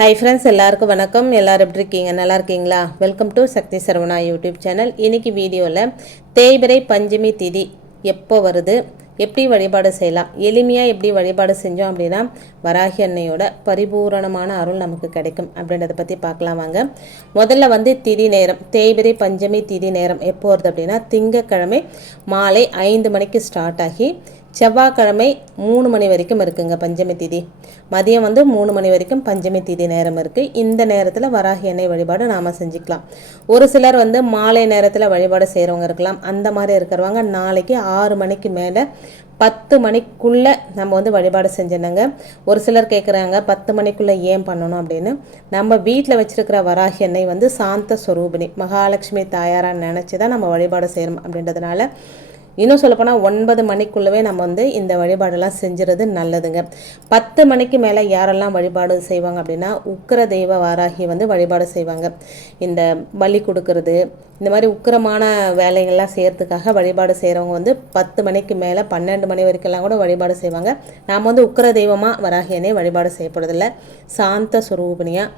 Hi friends எல்லாருக்கும் வணக்கம். எல்லாரும் எப்படி இருக்கீங்க? நல்லா இருக்கீங்களா? Welcome to Sakthi Saravana YouTube channel இன்னைக்கு வீடியோவில் தேய்பிரை பஞ்சமி திதி எப்போ வருது? எப்படி வழிபாடு செய்யலாம்? எளிமையாக எப்படி வழிபாடு செஞ்சோம் அப்படின்னா வராகி அன்னையோட பரிபூரணமான அருள் நமக்கு கிடைக்கும் அப்படின்றத பற்றி பார்க்கலாம் வாங்க. முதல்ல வந்து திதி நேரம். தேய்பிரை பஞ்சமி திதி நேரம் எப்போ வருது அப்படின்னா திங்கக்கிழமை மாலை ஐந்து மணிக்கு ஸ்டார்ட் ஆகி செவ்வாய்க்கிழமை மூணு மணி வரைக்கும் இருக்குங்க பஞ்சமி திதி. மதியம் வந்து மூணு மணி வரைக்கும் பஞ்சமி திதி நேரம் இருக்குது இந்த நேரத்தில் வராகி எண்ணெய் வழிபாடு நாம் செஞ்சுக்கலாம். ஒரு சிலர் வந்து மாலை நேரத்தில் வழிபாடு செய்கிறவங்க இருக்கலாம். அந்த மாதிரி இருக்கிறவங்க நாளைக்கு ஆறு மணிக்கு மேலே பத்து மணிக்குள்ளே நம்ம வந்து வழிபாடு செஞ்சிடணுங்க ஒரு சிலர் கேட்குறாங்க பத்து மணிக்குள்ளே ஏன் பண்ணணும் அப்படின்னு. நம்ம வீட்டில் வச்சுருக்கிற வராகி எண்ணெய் வந்து சாந்த ஸ்வரூபிணி மகாலட்சுமி தாயாரான்னு நினச்சி தான் நம்ம வழிபாடு செய்கிறோம் அப்படின்றதுனால இன்னும் சொல்லப்போனால் ஒன்பது மணிக்குள்ளவே நம்ம வந்து இந்த வழிபாடெல்லாம் செஞ்சுறது நல்லதுங்க. பத்து மணிக்கு மேலே யாரெல்லாம் வழிபாடு செய்வாங்க அப்படின்னா உக்கர தெய்வ வாராகி வந்து வழிபாடு செய்வாங்க. இந்த பலி கொடுக்கறது இந்த மாதிரி உக்கிரமான வேலைகள்லாம் செய்கிறதுக்காக வழிபாடு செய்கிறவங்க வந்து பத்து மணிக்கு மேலே பன்னெண்டு மணி வரைக்கும்லாம் கூட வழிபாடு செய்வாங்க. நாம் வந்து உக்கிர தெய்வமாக வராகியனே வழிபாடு செய்யப்படுறதில்ல சாந்த சுரூபினியாக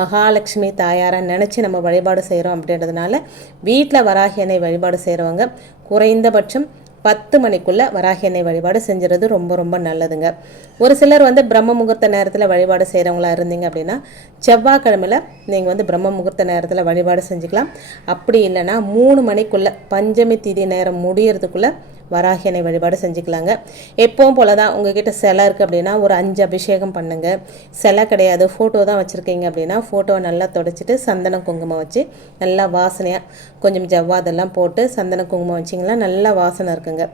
மகாலட்சுமி தாயாராக நினச்சி நம்ம வழிபாடு செய்கிறோம் அப்படின்றதுனால வீட்டில் வராகியனை வழிபாடு செய்கிறவங்க குறைந்தபட்சம் பத்து மணிக்குள்ளே வராகி எண்ணெய் வழிபாடு செஞ்சுறது ரொம்ப ரொம்ப நல்லதுங்க. ஒரு சிலர் வந்து பிரம்ம முகூர்த்த நேரத்தில் வழிபாடு செய்கிறவங்களா இருந்தீங்க அப்படின்னா செவ்வாய்க்கிழமையில் நீங்கள் வந்து பிரம்ம முகூர்த்த நேரத்தில் வழிபாடு செஞ்சுக்கலாம். அப்படி இல்லைன்னா மூணு மணிக்குள்ளே பஞ்சமி திதி நேரம் முடியறதுக்குள்ளே வராகி எண்ணெய் வழிபாடு செஞ்சுக்கலாங்க. எப்பவும் போல தான் உங்ககிட்ட சிலை இருக்குது அப்படின்னா ஒரு அஞ்சு அபிஷேகம் பண்ணுங்க. சிலை கிடையாது. ஃபோட்டோ தான் வச்சுருக்கீங்க அப்படின்னா ஃபோட்டோவை நல்லா தொடச்சிட்டு சந்தன குங்குமம் வச்சு நல்லா வாசனையாக கொஞ்சம் ஜவ்வாதெல்லாம் போட்டு சந்தன குங்குமம் வச்சிங்கன்னா நல்லா வாசனை இருக்குங்க.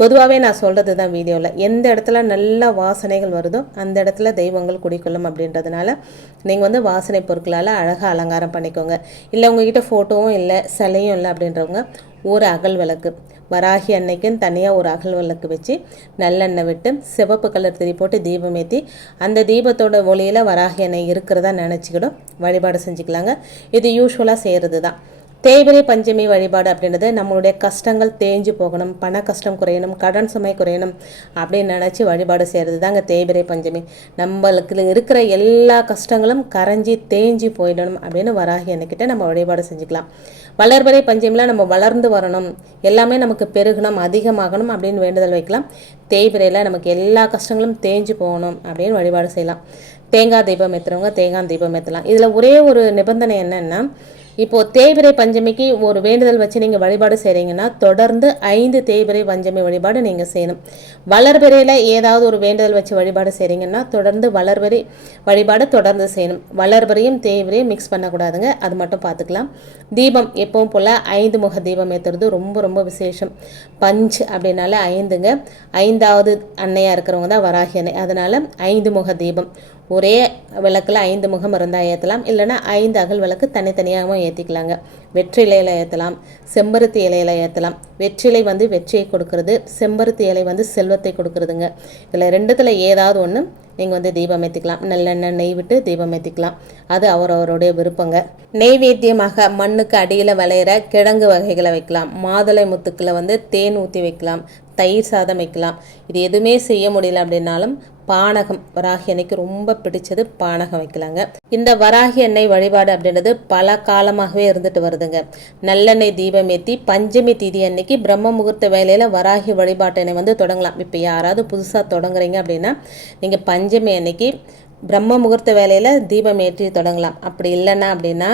பொதுவாகவே நான் சொல்கிறது தான் வீடியோவில் எந்த இடத்துல நல்ல வாசனைகள் வருதோ அந்த இடத்துல தெய்வங்கள் குடிக்கொள்ளும் அப்படின்றதுனால நீங்கள் வந்து வாசனை பொருட்களால் அழகாக அலங்காரம் பண்ணிக்கோங்க. இல்லை உங்ககிட்ட ஃபோட்டோவும் இல்லை சிலையும் இல்லை அப்படின்றவங்க ஒரு அகல் விளக்கு. வராகி அன்னைக்குன்னு தனியாக ஒரு அகல் விளக்கு வச்சு நல்லெண்ணெய் விட்டு சிவப்பு கலர் திரி போட்டு தீபம் ஏற்றி அந்த தீபத்தோட ஒளியில் வராகி எண்ணெய் இருக்கிறதா நினச்சிக்கிடும். வழிபாடு செஞ்சுக்கலாங்க. இது யூஸ்வலாக செய்கிறது தான் தேய்பிரை பஞ்சமி வழிபாடு அப்படின்றது நம்மளுடைய கஷ்டங்கள் தேஞ்சு போகணும் பண கஷ்டம் குறையணும் கடன் சுமை குறையணும் அப்படின்னு நினச்சி வழிபாடு செய்கிறது தாங்க தேய்பிரை பஞ்சமி. நம்மளுக்கு இருக்கிற எல்லா கஷ்டங்களும் கரைஞ்சி தேஞ்சு போயிடணும் அப்படின்னு வராகி என்கிட்ட நம்ம வழிபாடு செஞ்சுக்கலாம். வளர்பிறை பஞ்சமியில் நம்ம வளர்ந்து வரணும் எல்லாமே நமக்கு பெருகணும் அதிகமாகணும் அப்படின்னு வேண்டுதல் வைக்கலாம். தேய்பிரையில் நமக்கு எல்லா கஷ்டங்களும் தேஞ்சு போகணும் அப்படின்னு வழிபாடு செய்யலாம். தேங்காய் தீபம் ஏற்றுறவங்க தேங்காய் தீபம் ஏற்றலாம் இதில் ஒரே ஒரு நிபந்தனை என்னென்னா இப்போது தேய்பிரை பஞ்சமிக்கு ஒரு வேண்டுதல் வச்சு நீங்கள் வழிபாடு செய்கிறீங்கன்னா தொடர்ந்து ஐந்து தேய்பிரை பஞ்சமி வழிபாடு நீங்கள் செய்யணும். வளர்பிறையில் ஏதாவது ஒரு வேண்டுதல் வச்சு வழிபாடு செய்கிறீங்கன்னா தொடர்ந்து வளர்பிறை வழிபாடு தொடர்ந்து செய்யணும். வளர்பிறையும் தேய்பிரையும் மிக்ஸ் பண்ணக்கூடாதுங்க. அது மட்டும் பார்த்துக்கலாம் தீபம் எப்பவும் போல் ஐந்து முக தீபம் ஏற்றுறது ரொம்ப ரொம்ப விசேஷம். பஞ்ச் அப்படின்னால ஐந்துங்க. ஐந்தாவது அன்னையாக இருக்கிறவங்க தான் வராகி அன்னை. அதனால் ஐந்து முக தீபம். ஒரே விளக்கில் ஐந்து முகம் இருந்தால் ஏற்றலாம் இல்லைன்னா ஐந்து அகல் விளக்கு தனித்தனியாகவும் ஏற்றிக்கலாங்க வெற்றிலையில் ஏற்றலாம் செம்பருத்தி இலையில் ஏற்றலாம் வெற்றிலை வந்து வெற்றியை கொடுக்கறது செம்பருத்தி இலை வந்து செல்வத்தை கொடுக்கறதுங்க. இதில் ரெண்டுத்தில் ஏதாவது ஒன்று நீங்கள் வந்து தீபம் ஏற்றிக்கலாம் நல்லெண்ணெய் நெய் விட்டு தீபம் ஏற்றிக்கலாம் அது அவரவருடைய விருப்பங்க. நெய்வேத்தியமாக மண்ணுக்கு அடியில் விளையிற கிழங்கு வகைகளை வைக்கலாம். மாதுளை முத்துக்களை வந்து தேன் ஊற்றி வைக்கலாம். தயிர் சாதம் வைக்கலாம். இது எதுவுமே செய்ய முடியல அப்படின்னாலும் பானகம். வராகி அன்னைக்கு ரொம்ப பிடிச்சது பானகம் வைக்கலாங்க. இந்த வராகி எண்ணெய் வழிபாடு அப்படின்றது பல காலமாகவே இருந்துட்டு வருதுங்க. நல்லெண்ணெய் தீபம் ஏற்றி பஞ்சமி தீதி அன்னைக்கு பிரம்ம முகூர்த்த வேலையில் வராகி வழிபாட்டு எண்ணெய் வந்து தொடங்கலாம். இப்போ யாராவது புதுசாக தொடங்குறீங்க அப்படின்னா நீங்கள் பஞ்சமி அன்னைக்கு பிரம்ம முகூர்த்த வேலையில் தீபம் ஏற்றி தொடங்கலாம். அப்படி இல்லைன்னா அப்படின்னா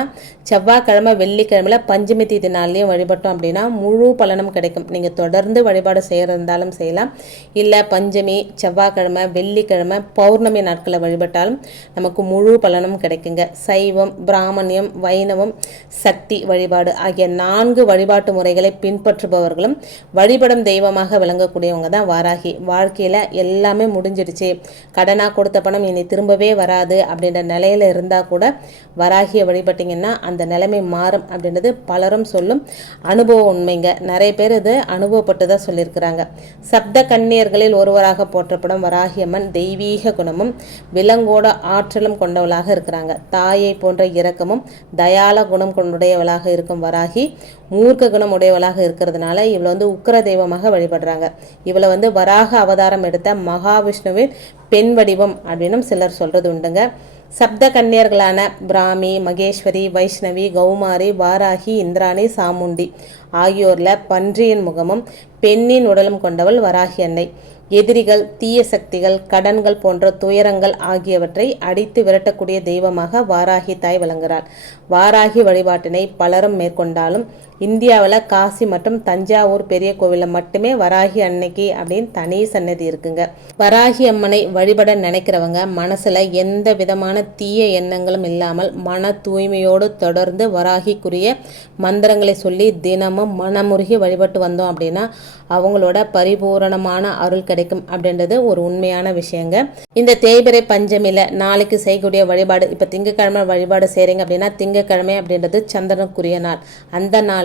செவ்வாய்க்கிழமை வெள்ளிக்கிழமையில் பஞ்சமி தீதி நாள்லேயும் வழிபட்டோம் அப்படின்னா முழு பலனும் கிடைக்கும். நீங்கள் தொடர்ந்து வழிபாடு செய்கிறதாலும் செய்யலாம். இல்லை பஞ்சமி செவ்வாய்க்கிழமை வெள்ளிக்கிழமை பௌர்ணமி நாட்களில் வழிபட்டாலும் நமக்கு முழு பலனும் கிடைக்குங்க. சைவம் பிராமணியம் வைணவம் சக்தி வழிபாடு ஆகிய நான்கு வழிபாட்டு முறைகளை பின்பற்றுபவர்களும் வழிபடும் தெய்வமாக விளங்கக்கூடியவங்க தான் வாராகி. வாழ்க்கையில் எல்லாமே முடிஞ்சிடுச்சு. கடனாக கொடுத்த பணம் இனி திரும்ப திரும்பவே வராது அப்படின்ற நிலையில இருந்தால் கூட வராகியை வழிபட்டிங்கன்னா அந்த நிலைமை மாறும் அப்படின்றது பலரும் சொல்லும். அனுபவ உண்மைங்க. நிறைய பேர் இது அனுபவப்பட்டு தான் சொல்லியிருக்கிறாங்க. சப்த கன்னியர்களில் ஒருவராக போற்றப்படும் வராகியம்மன் தெய்வீக குணமும் விலங்கோட ஆற்றலும் கொண்டவளாக இருக்கிறாங்க. தாயை போன்ற இரக்கமும் தயால குணம் கொண்டுடையவளாக இருக்கும் வராகி மூர்க்க குணம் உடையவளாக இருக்கிறதுனால இவளை வந்து உக்கிர தெய்வமாக வழிபடுறாங்க. இவளை வந்து வராக அவதாரம் எடுத்த மகாவிஷ்ணுவின் பெண் வடிவம் அப்படின்னும் சிலர் சொல்கிறது உண்டுங்க. சப்த கன்னியர்களான பிராமி மகேஸ்வரி வைஷ்ணவி கௌமாரி வாராகி இந்திராணி சாமுண்டி ஆகியோரில் பன்றியின் முகமும் பெண்ணின் உடலும் கொண்டவள் வராகி அன்னை. எதிரிகள் தீய சக்திகள் கடன்கள் போன்ற துயரங்கள் ஆகியவற்றை அடித்து விரட்டக்கூடிய தெய்வமாக வாராகி தாய் விளங்குகிறாள். வாராகி வழிபாட்டினை பலரும் மேற்கொண்டாலும் இந்தியாவில் காசி மற்றும் தஞ்சாவூர் பெரிய கோவிலில் மட்டுமே வராகி அன்னைக்கு அப்படின்னு தனி சன்னதி இருக்குங்க. வராகி அம்மனை வழிபட நினைக்கிறவங்க மனசில் எந்த விதமான தீய எண்ணங்களும் இல்லாமல் மன தூய்மையோடு தொடர்ந்து வராகிக்குரிய மந்திரங்களை சொல்லி தினமும் மனமுருகி வழிபட்டு வந்தோம் அப்படின்னா அவங்களோட பரிபூரணமான அருள் கிடைக்கும் அப்படின்றது ஒரு உண்மையான விஷயங்க. இந்த தேய்பிரை பஞ்சமியில் நாளைக்கு செய்யக்கூடிய வழிபாடு இப்போ திங்கக்கிழமை வழிபாடு செய்கிறீங்க அப்படின்னா திங்கக்கிழமை அப்படின்றது சந்திரனுக்குரிய நாள். அந்த நாளில்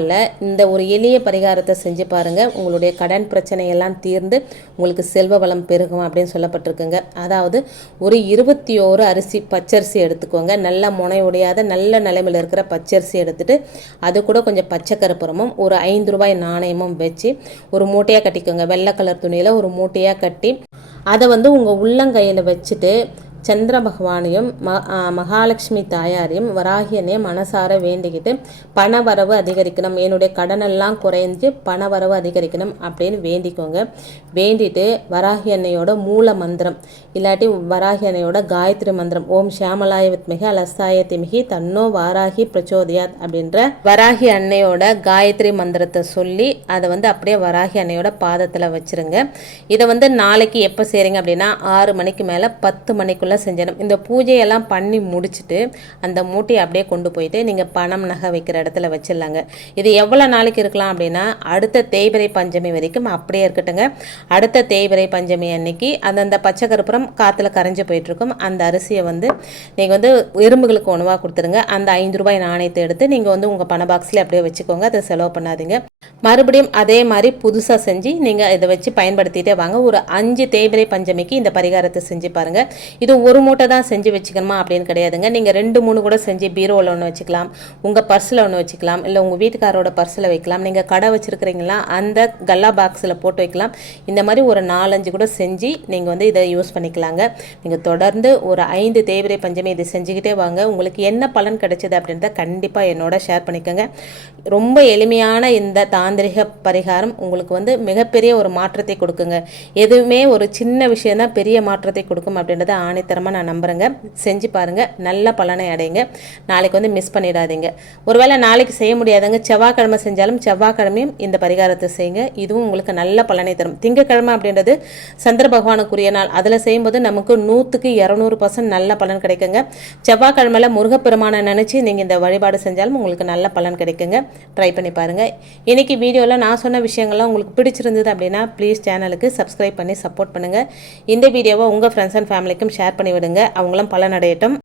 இந்த ஒரு எளிய பரிகாரத்தை செஞ்சு பாருங்கள் உங்களுடைய கடன் பிரச்சனையெல்லாம் தீர்ந்து உங்களுக்கு செல்வ வளம் பெருகும் அப்படின்னு சொல்லப்பட்டிருக்குங்க. அதாவது ஒரு இருபத்தி ஓரு அரிசி பச்சரிசி எடுத்துக்கோங்க. நல்ல முனையுடையாத நல்ல நிலைமையில் இருக்கிற பச்சரிசி எடுத்துகிட்டு அது கூட கொஞ்சம் பச்சை கருப்புறமும் ஒரு ஐந்து ரூபாய் நாணயமும் வச்சு ஒரு மூட்டையாக கட்டிக்கோங்க. வெள்ளை கலர் துணியில் ஒரு மூட்டையாக கட்டி அதை வந்து உங்கள் உள்ளங்கையில் வச்சுட்டு சந்திர பகவானையும் ம மகாலட்சுமி தாயாரையும் வராகியனையும் மனசார வேண்டிக்கிட்டு பண வரவு அதிகரிக்கணும். என்னுடைய கடனெல்லாம் குறைஞ்சு பண வரவு அதிகரிக்கணும் அப்படின்னு வேண்டிக்கோங்க. வேண்டிட்டு வராகி அன்னையோட மூல மந்திரம் இல்லாட்டி வராகி அன்னையோட காயத்ரி மந்திரம் ஓம் ஷியாமலாய வித்மிகி அலசாய திமிகி தன்னோ வாராகி பிரச்சோதியாத் அப்படின்ற வராகி அன்னையோட காயத்ரி மந்திரத்தை சொல்லி அதை வந்து அப்படியே வராகி அன்னையோட பாதத்தில் வச்சுருங்க. இதை வந்து நாளைக்கு எப்போ செய்கிறீங்க அப்படின்னா ஆறு மணிக்கு மேலே பத்து மணிக்குள்ள ஃபுல்லாக செஞ்சிடணும் இந்த பூஜையெல்லாம் பண்ணி முடிச்சுட்டு அந்த மூட்டையை அப்படியே கொண்டு போயிட்டு நீங்கள் பணம் நகை வைக்கிற இடத்துல வச்சிடலாங்க. இது எவ்வளோ நாளைக்கு இருக்கலாம் அப்படின்னா அடுத்த தேய்பிரை பஞ்சமி வரைக்கும் அப்படியே இருக்கட்டுங்க. அடுத்த தேய்பிரை பஞ்சமி அன்னைக்கு அந்தந்த பச்சை கருப்புறம் காற்றுல கரைஞ்சி போயிட்டுருக்கும். அந்த அரிசியை வந்து நீங்கள் வந்து எறும்புகளுக்கு உணவாக கொடுத்துருங்க அந்த ஐந்து ரூபாய் நாணயத்தை எடுத்து நீங்கள் வந்து உங்கள் பண பாக்ஸில் அப்படியே வச்சுக்கோங்க. அதை செலவு பண்ணாதீங்க. மறுபடியும் அதே மாதிரி புதுசாக செஞ்சு நீங்கள் இதை வச்சு பயன்படுத்திகிட்டே வாங்க. ஒரு அஞ்சு தேய்பிரை பஞ்சமிக்கு இந்த பரிகாரத்தை செஞ்சு பாருங்கள் இது ஒரு மூட்டை தான் செஞ்சு வச்சுக்கணுமா அப்படின்னு கிடையாதுங்க. நீங்கள் ரெண்டு மூணு கூட செஞ்சு பீரோவில் ஒன்று வச்சுக்கலாம் உங்கள் பர்ஸில் ஒன்று வச்சுக்கலாம் இல்லை உங்கள் வீட்டுக்காரோட பர்ஸில் வைக்கலாம். நீங்கள் கடை வச்சுருக்கிறீங்களா அந்த கல்லா பாக்ஸில் போட்டு வைக்கலாம். இந்த மாதிரி ஒரு நாலஞ்சு கூட செஞ்சு நீங்கள் வந்து இதை யூஸ் பண்ணிக்கலாங்க. நீங்கள் தொடர்ந்து ஒரு ஐந்து தேவிரை பஞ்சமி இதை செஞ்சுக்கிட்டே வாங்க. உங்களுக்கு என்ன பலன் கிடைச்சது அப்படின்றத கண்டிப்பாக என்னோட ஷேர் பண்ணிக்கோங்க. ரொம்ப எளிமையான இந்த தாந்திரிக பரிகாரம் உங்களுக்கு வந்து மிகப்பெரிய ஒரு மாற்றத்தை கொடுக்குங்க. எதுவுமே ஒரு சின்ன விஷயம் தான் பெரிய மாற்றத்தை கொடுக்கும் அப்படின்றத ஆணைத்தரமாக நான் நம்புகிறேங்க செஞ்சு பாருங்கள் நல்ல பலனை அடையுங்க நாளைக்கு வந்து மிஸ் பண்ணிடாதீங்க. ஒருவேளை நாளைக்கு செய்ய முடியாதுங்க. செவ்வாய்க்கிழமை செஞ்சாலும் செவ்வாய்க்கிழமையும் இந்த பரிகாரத்தை செய்யுங்க. இதுவும் உங்களுக்கு நல்ல பலனை தரும். திங்கக்கிழமை அப்படின்றது சந்திர பகவானுக்குரிய நாள். அதில் செய்யும்போது நமக்கு நூற்றுக்கு இரநூறு பர்சன்ட் நல்ல பலன் கிடைக்குங்க. செவ்வாய்க்கிழமையில் முருகப்பெருமானை நினச்சி நீங்கள் இந்த வழிபாடு செஞ்சாலும் உங்களுக்கு நல்ல பலன் கிடைக்குங்க. ட்ரை பண்ணி பாருங்கள் இன்றைக்கி வீடியோவில் நான் சொன்ன விஷயங்கள்லாம் உங்களுக்கு பிடிச்சிருந்தது அப்படின்னா ப்ளீஸ் சேனலுக்கு சப்ஸ்கிரைப் பண்ணி சப்போர்ட் பண்ணுங்கள் இந்த வீடியோவை உங்கள் ஃப்ரெண்ட்ஸ் அண்ட் ஃபேமிலிக்கும் ஷேர் பண்ணி விடுங்க அவங்களும் பலனடையட்டும்.